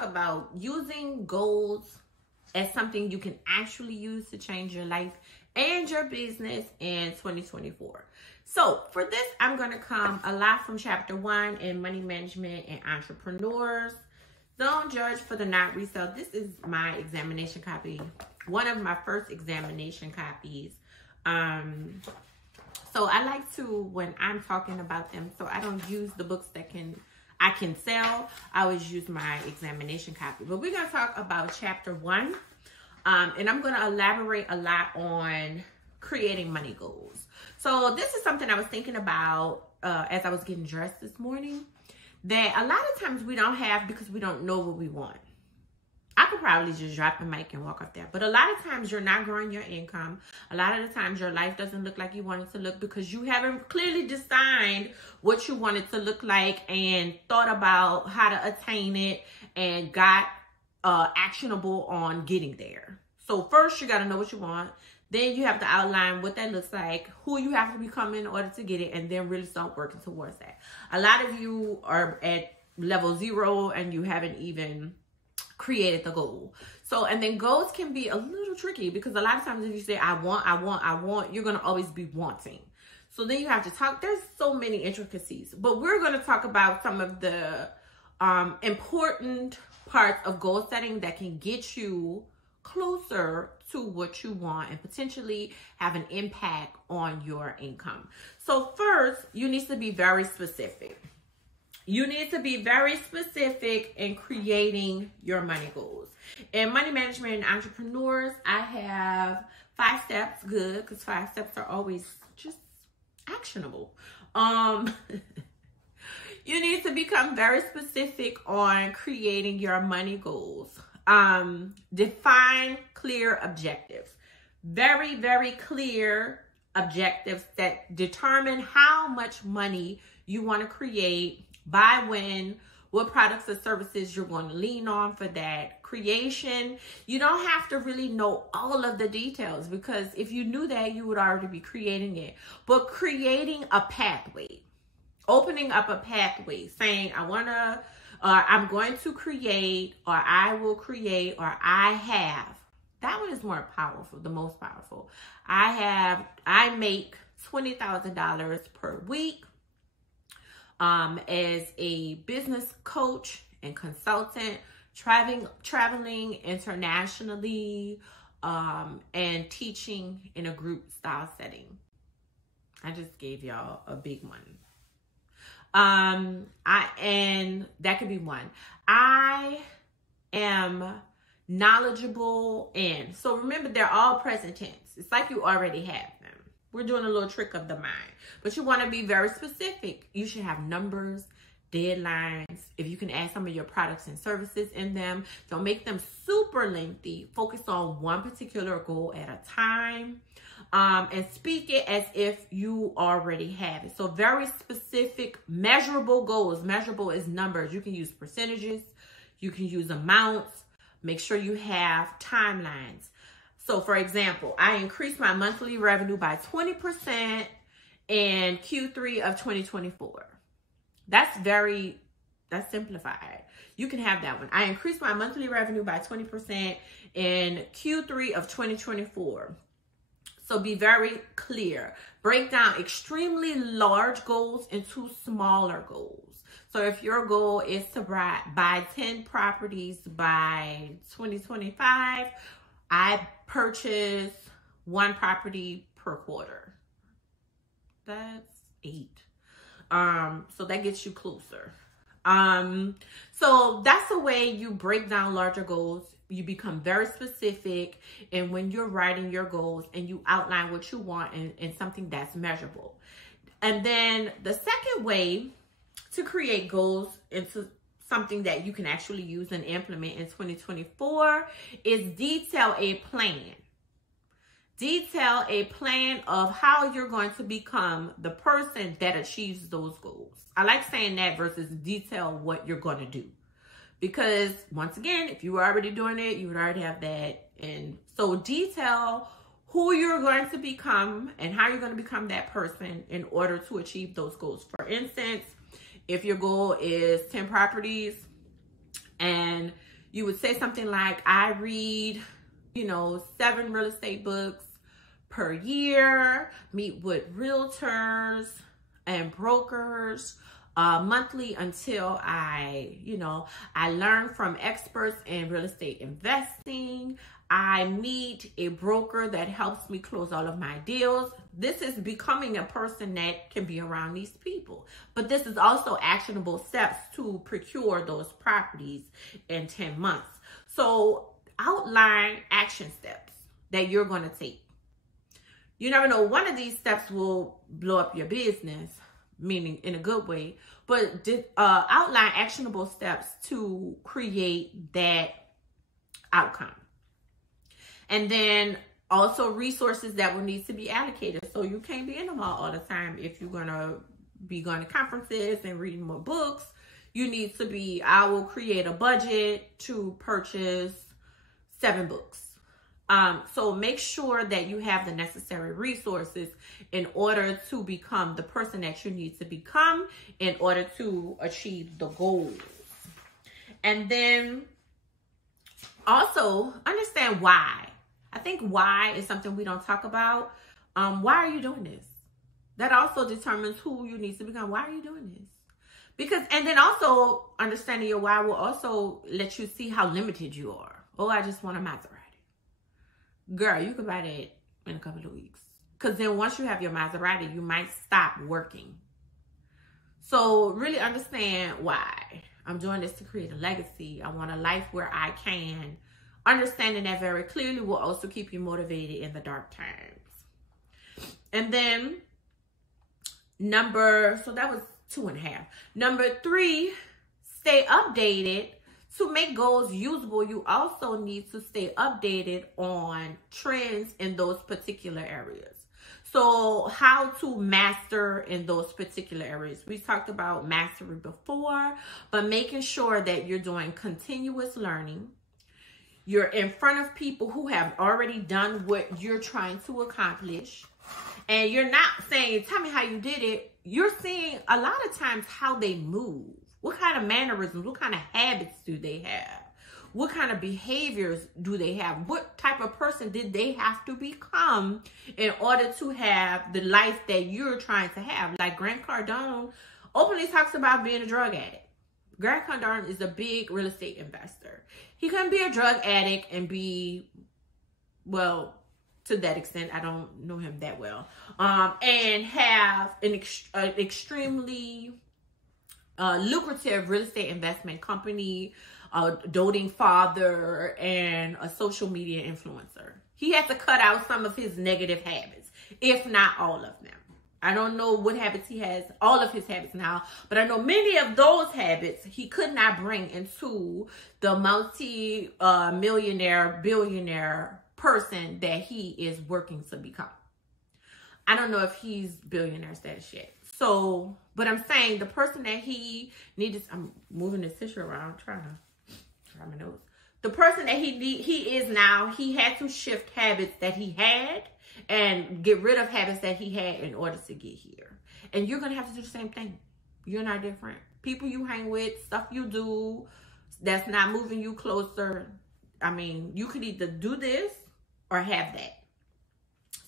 talk about using goals as something you can actually use to change your life and your business in 2024. So for this, I'm going to come a lot from chapter 1 in money management and entrepreneurs. Don't judge for the not resale. This is my examination copy, one of my first examination copies. So I like to, when I'm talking about them, so I don't use the books that I can sell. I always use my examination copy. But we're going to talk about chapter 1. And I'm going to elaborate a lot on creating money goals. So this is something I was thinking about as I was getting dressed this morning, that a lot of times we don't have because we don't know what we want. I could probably just drop the mic and walk up there. But a lot of times you're not growing your income. A lot of the times your life doesn't look like you want it to look because you haven't clearly decided what you want it to look like and thought about how to attain it and got actionable on getting there. So first you got to know what you want. Then you have to outline what that looks like, who you have to become in order to get it, and then really start working towards that. A lot of you are at level 0 and you haven't even created the goal. So, and then goals can be a little tricky because a lot of times if you say, I want, you're going to always be wanting. So then you have to talk. There's so many intricacies, but we're going to talk about some of the important parts of goal setting that can get you closer to what you want and potentially have an impact on your income. So first, you need to be very specific. You need to be very specific in creating your money goals. In money management and entrepreneurs, I have 5 steps. Good, because 5 steps are always just actionable. You need to become very specific on creating your money goals. Define clear objectives. Very, very clear objectives that determine how much money you want to create, by when, what products or services you're going to lean on for that creation. You don't have to really know all of the details because if you knew that, you would already be creating it. But creating a pathway, opening up a pathway, saying, I'm going to create, or I will create, or I have. That one is more powerful, the most powerful. I make $20,000 per week as a business coach and consultant, traveling internationally, and teaching in a group style setting. I just gave y'all a big one. And that could be one. I am knowledgeable in. So remember, they're all present tense. It's like you already have them. We're doing a little trick of the mind, but you want to be very specific. You should have numbers, deadlines. If you can add some of your products and services in them, don't make them super lengthy. Focus on one particular goal at a time. And speak it as if you already have it. So very specific, measurable goals. Measurable is numbers. You can use percentages. You can use amounts. Make sure you have timelines. So for example, I increased my monthly revenue by 20% in Q3 of 2024. That's simplified. You can have that one. I increased my monthly revenue by 20% in Q3 of 2024. So be very clear. Break down extremely large goals into smaller goals. So if your goal is to buy 10 properties by 2025, I purchase 1 property per quarter. That's 8. So that gets you closer. So that's the way you break down larger goals. You become very specific, and when you're writing your goals and you outline what you want and something that's measurable. And then the second way to create goals into something that you can actually use and implement in 2024 is detail a plan. Detail a plan of how you're going to become the person that achieves those goals. I like saying that versus detail what you're going to do. Because once again, if you were already doing it, you would already have that. And so detail who you're going to become and how you're going to become that person in order to achieve those goals. For instance, if your goal is 10 properties and You would say something like, I read, 7 real estate books per year, meet with realtors and brokers monthly until I learn from experts in real estate investing. I meet a broker that helps me close all of my deals. This is becoming a person that can be around these people. But this is also actionable steps to procure those properties in 10 months. So outline action steps that you're going to take. You never know, one of these steps will blow up your business, meaning in a good way, but outline actionable steps to create that outcome. And then also resources that will need to be allocated. So you can't be in the mall all the time if you're going to be going to conferences and reading more books. You need to be, I will create a budget to purchase 7 books. So make sure that you have the necessary resources in order to become the person that you need to become in order to achieve the goals. And then also understand why. I think why is something we don't talk about. Why are you doing this? That also determines who you need to become. Why are you doing this? And then also understanding your why will also let you see how limited you are. Oh, I just want a Maserati. Girl, you can buy that in a couple of weeks. Because then once you have your Maserati, you might stop working. So really understand why. I'm doing this to create a legacy. I want a life where I can. Understanding that very clearly will also keep you motivated in the dark times. And then so that was 2.5. Number 3, stay updated. To make goals usable, you also need to stay updated on trends in those particular areas. So how to master in those particular areas. We talked about mastery before, but making sure that you're doing continuous learning. You're in front of people who have already done what you're trying to accomplish. And you're not saying, tell me how you did it. You're seeing a lot of times how they move. What kind of mannerisms, what kind of habits do they have? What kind of behaviors do they have? What type of person did they have to become in order to have the life that you're trying to have? Like Grant Cardone openly talks about being a drug addict. Grant Cardone is a big real estate investor. He couldn't be a drug addict and be, well, to that extent, I don't know him that well, and have an extremely lucrative real estate investment company, a doting father, and a social media influencer. He had to cut out some of his negative habits, if not all of them. I don't know what habits he has, all of his habits now, but I know many of those habits he could not bring into the multi-millionaire, billionaire person that he is working to become. I don't know if he's billionaire status yet. So, but I'm saying the person that he needed, I'm moving this tissue around, trying to try my nose. The person that he is now, he had to shift habits that he had and get rid of habits that he had in order to get here. And you're going to have to do the same thing. You're not different. People you hang with, stuff you do that's not moving you closer. I mean, you could either do this or have that.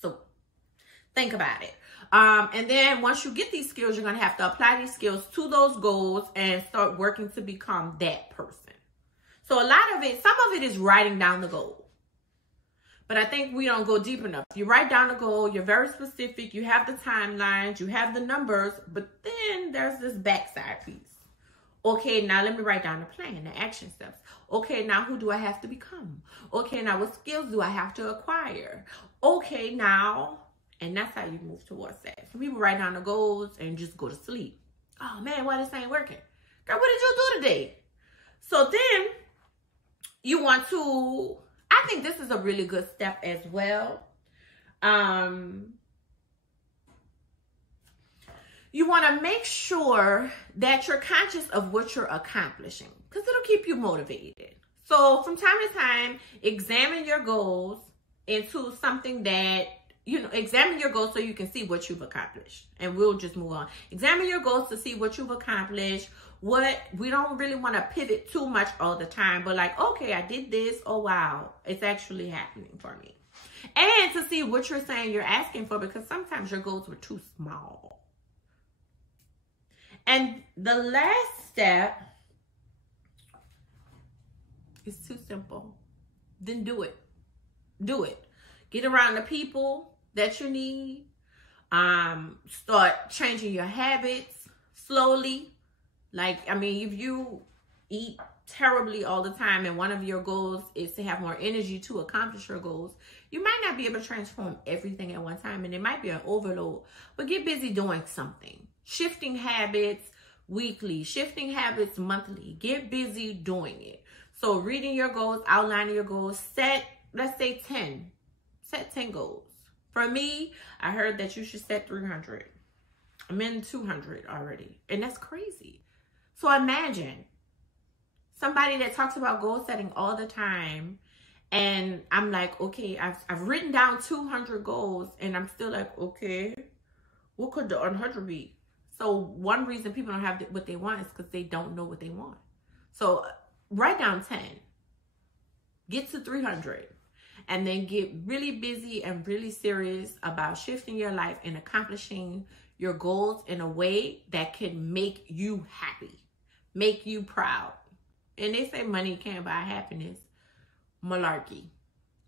So think about it. And then once you get these skills, you're going to have to apply these skills to those goals and start working to become that person. So a lot of it, some of it is writing down the goal. But I think we don't go deep enough. You write down the goal, you're very specific, you have the timelines, you have the numbers, but then there's this backside piece. Okay, now let me write down the plan, the action steps. Okay, now who do I have to become? Okay, now what skills do I have to acquire? Okay, now, and that's how you move towards that. Some people write down the goals and just go to sleep. Oh man, why this ain't working? Girl, what did you do today? So then you want to, I think this is a really good step as well. You want to make sure that you're conscious of what you're accomplishing because it'll keep you motivated. So from time to time, examine your goals into something that, examine your goals so you can see what you've accomplished. And we'll just move on. Examine your goals to see what you've accomplished, We don't really want to pivot too much all the time, but like, okay, I did this. Oh, wow. It's actually happening for me. And to see what you're saying you're asking for, because sometimes your goals were too small. And the last step is too simple. Then do it. Do it. Get around the people that you need. Start changing your habits slowly. Like, I mean, if you eat terribly all the time and one of your goals is to have more energy to accomplish your goals, you might not be able to transform everything at one time, and it might be an overload. But get busy doing something. Shifting habits weekly, shifting habits monthly. Get busy doing it. So reading your goals, outlining your goals, set, let's say 10. Set 10 goals. For me, I heard that you should set 300. I'm in 200 already, and that's crazy. So imagine somebody that talks about goal setting all the time, and I'm like, okay, I've written down 200 goals, and I'm still like, okay, what could the 100 be? So one reason people don't have what they want is because they don't know what they want. So write down 10, get to 300, and then get really busy and really serious about shifting your life and accomplishing your goals in a way that can make you happy, make you proud. And they say money can't buy happiness. Malarkey.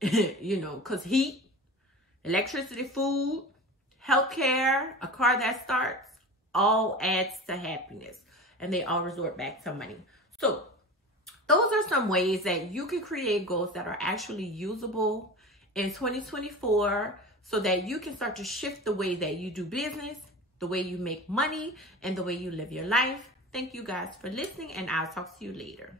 You know, because heat, electricity, food, healthcare, a car that starts, all adds to happiness. And they all resort back to money. So those are some ways that you can create goals that are actually usable in 2024 so that you can start to shift the way that you do business, the way you make money, and the way you live your life. Thank you guys for listening, and I'll talk to you later.